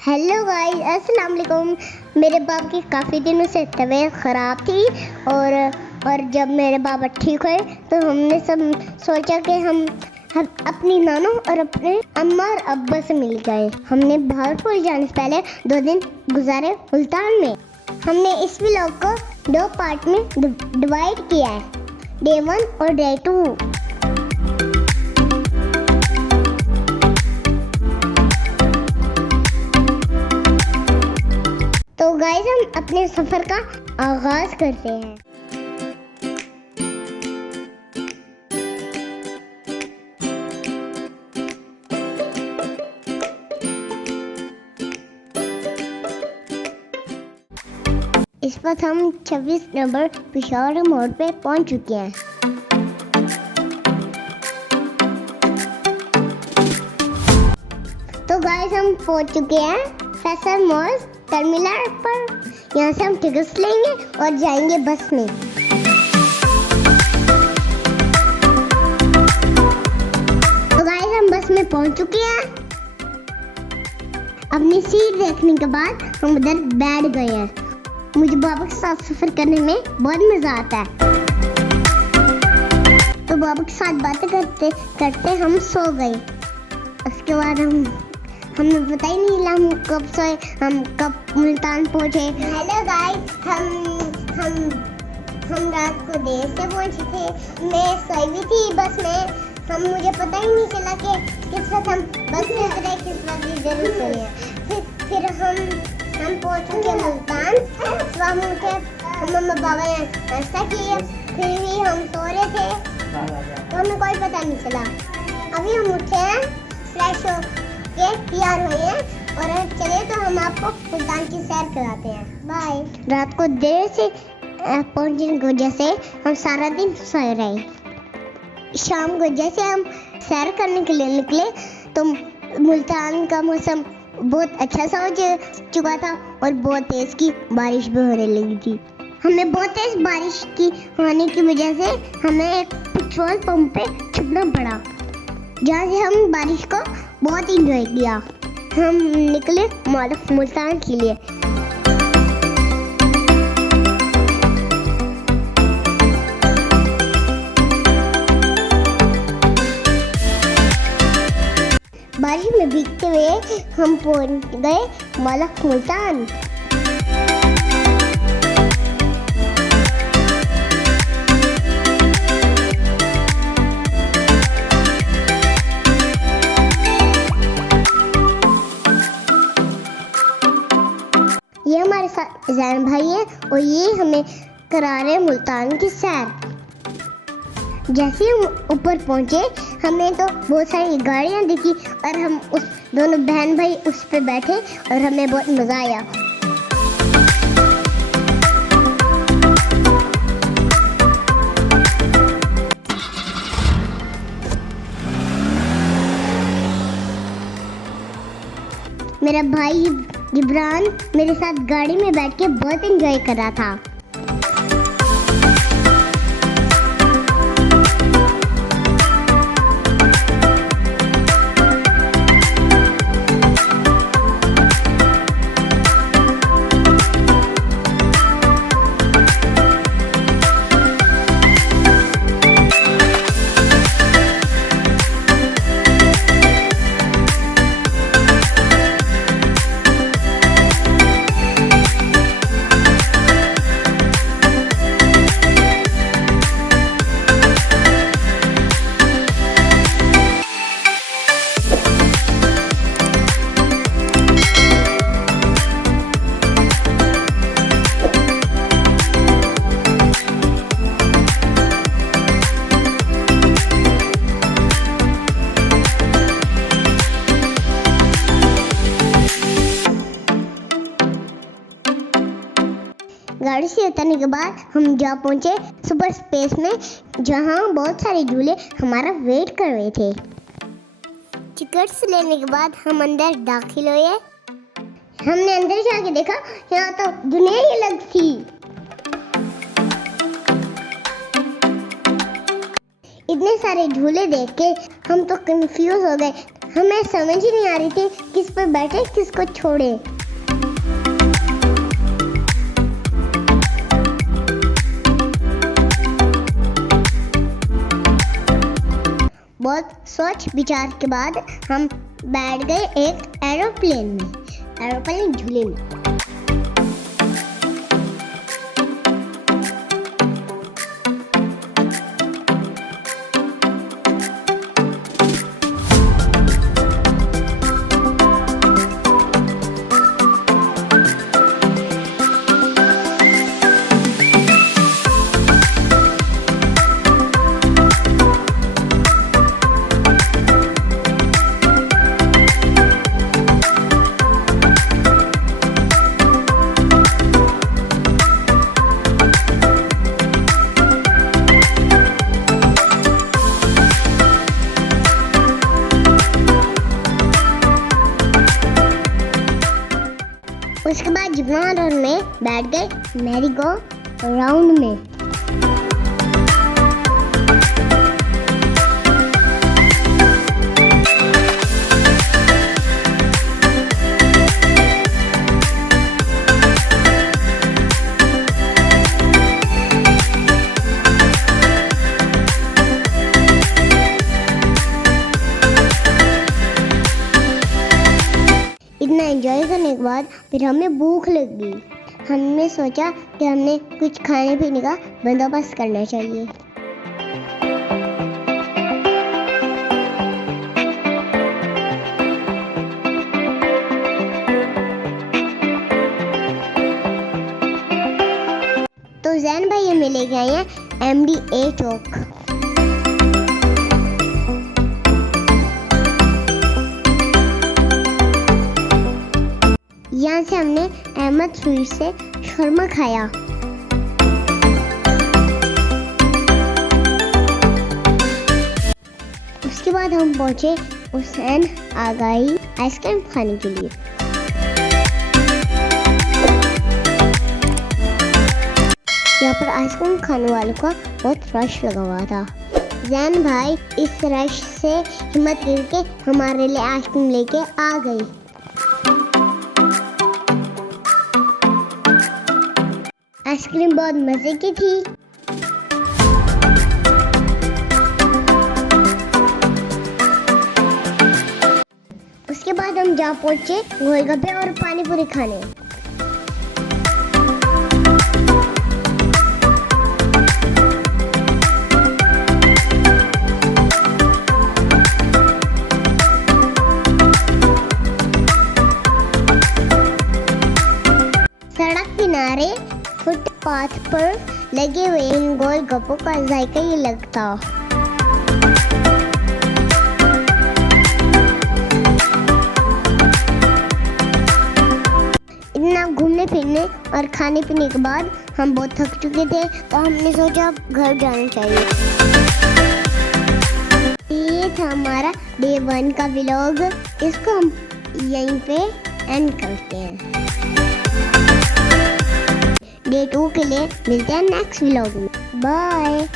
Hello guys, अस्सलाम वालेकुम। मेरे बाप की काफ़ी दिनों से तबीयत ख़राब थी और जब मेरे बाबा ठीक हुए तो हमने सब सोचा कि हम अपनी नानों और अपने अम्मा और अब्बा से मिल गए। हमने भागलपुर जाने से पहले 2 दिन गुजारे मुल्तान में। हमने इस व्लॉग को 2 पार्ट में डिवाइड किया है, डे 1 और डे 2। तो गाइस, हम अपने सफर का आगाज करते हैं। इस वक्त हम 26 नंबर पेशावर मोड़ पे पहुंच चुके हैं। तो गाइस, हम पहुंच चुके हैं फैसल मॉल टर्मिनल पर। यहाँ से हम टिकट्स लेंगे और जाएंगे बस में। तो गाइस, हम बस में पहुंच चुके हैं। अपनी सीट देखने के बाद हम उधर बैठ गए हैं। मुझे बाबा के साथ सफर करने में बहुत मजा आता है। तो बाबा के साथ बातें करते करते हम सो गए। उसके बाद हमें पता ही नहीं लगा हम कब सोए, हम कब मुल्तान पहुंचे। हेलो गाइस, हम रात को देर से पहुंचे थे। मैं सोई भी थी बस में। मुझे पता ही नहीं चला कि किस वक्त हम बस से उतरे, किस वक्त इधर उतरे। फिर हम पहुंच चुके मुल्तान। सुबह हम उठे, मम्मा बाबा ने नाश्ता किया, फिर भी हम सो रहे थे तो हमें कोई पता नहीं चला। अभी हम उठे हैं, फ्रेश हो के तैयार हुए हैं और चले तो हम आपको मुल्तान की सैर कराते हैं। बाय। रात को देर से पहुंचने की वजह से हम सारा दिन सोए रहे। शाम को जैसे हम सैर करने के लिए निकले तो मुल्तान का मौसम बहुत अच्छा सा हो चुका था और बहुत तेज की बारिश भी होने लगी थी। हमें बहुत तेज बारिश की होने की वजह से हमें एक पेट्रोल पंप पे छुपना पड़ा, जहाँ से हम बारिश को बहुत इंजॉय किया। हम निकले मुल्तान के लिए। बारिश में भीगते हुए हम पहुंच गए मलक मुल्तान। ये हमारे साथ जैन भाई है और ये हमें करा रहे मुल्तान की सैर। जैसे हम ऊपर पहुंचे हमें तो बहुत सारी गाड़ियां दिखी और हम उस दोनों बहन भाई उस पे बैठे और हमें बहुत मजा आया। मेरा भाई जिब्रान मेरे साथ गाड़ी में बैठ के बहुत एंजॉय कर रहा था। गाड़ी से उतरने के बाद हम जा पहुंचे सुपर स्पेस में, जहां बहुत सारे झूले हमारा वेट कर रहे थे। टिकट्स लेने के बाद हम अंदर दाखिल हुए। हमने अंदर जाके देखा, यहाँ तो दुनिया ही अलग थी। इतने सारे झूले देख के हम तो कंफ्यूज हो गए। हमें समझ ही नहीं आ रही थी किस पर बैठे किसको छोड़े। बहुत सोच विचार के बाद हम बैठ गए एक एरोप्लेन झूले में। उसके बाद जिब्रान और मैं बैठ गए मैरी गो राउंड में। इतना एंजॉय करने के बाद फिर हमें भूख लग गई। हमने सोचा कि हमने कुछ खाने पीने का बंदोबस्त करना चाहिए। तो जैन भाई हमें लेके आए हैं MDA चौक। यहाँ से हमने अहमद स्वीट से शर्मा खाया। उसके बाद हम पहुंचे हुसैन आगाही आइसक्रीम खाने के लिए। यहाँ पर आइसक्रीम खाने वालों का बहुत रश लगा हुआ था। जैन भाई इस रश से हिम्मत करके हमारे लिए आइसक्रीम लेके आ गई। आइसक्रीम बहुत मजे की थी। उसके बाद हम जा पहुंचे गोलगप्पे और पानी पूरी खाने। सड़क किनारे फुटपाथ पर लगे हुए इन गोलगप्पों का जायका ही लगता। इतना घूमने फिरने और खाने पीने के बाद हम बहुत थक चुके थे, तो हमने सोचा अब घर जाना चाहिए। ये था हमारा डे 1 का व्लॉग। इसको हम यहीं पे एंड करते हैं। डे 2 के लिए मिलते हैं नेक्स्ट व्लॉग में। बाय।